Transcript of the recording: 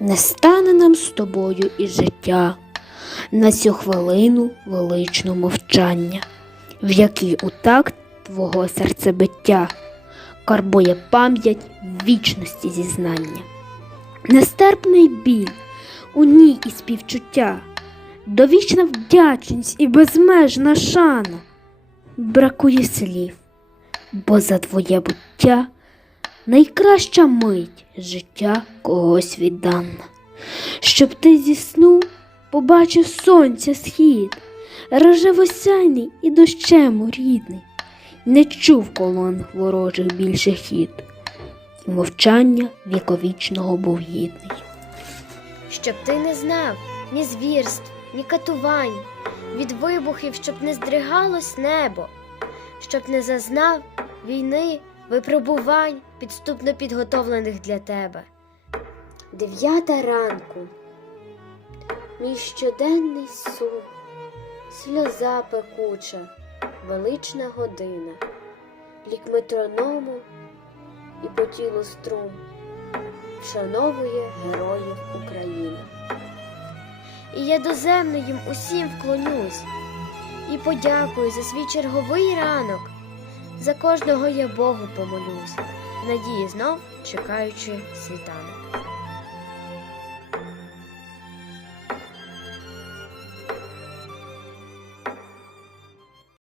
не стане нам з тобою і життя на цю хвилину величного мовчання, в якій у такт твого серцебиття карбує пам'ять вічності зізнання. Нестерпний біль, у ній і співчуття, довічна вдячність і безмежна шана. Бракує слів, бо за твоє буття найкраща мить життя когось віддана. Щоб ти зі сну побачив сонця схід, рожевосяйний і дощем рідний, не чув колон ворожих більше хід, і мовчання віковічного був гідний. Щоб ти не знав ні звірств, ні катувань, від вибухів, щоб не здригалось небо, щоб не зазнав війни, випробувань, підступно підготовлених для тебе. Дев'ята ранку. Мій щоденний сум, сльоза пекуча, велична година, лік метроному і по тілу струм вшановує героїв України. І я доземно їм усім вклонюсь і подякую за свій черговий ранок. За кожного я Богу помолюсь, надії знов чекаючи світанок.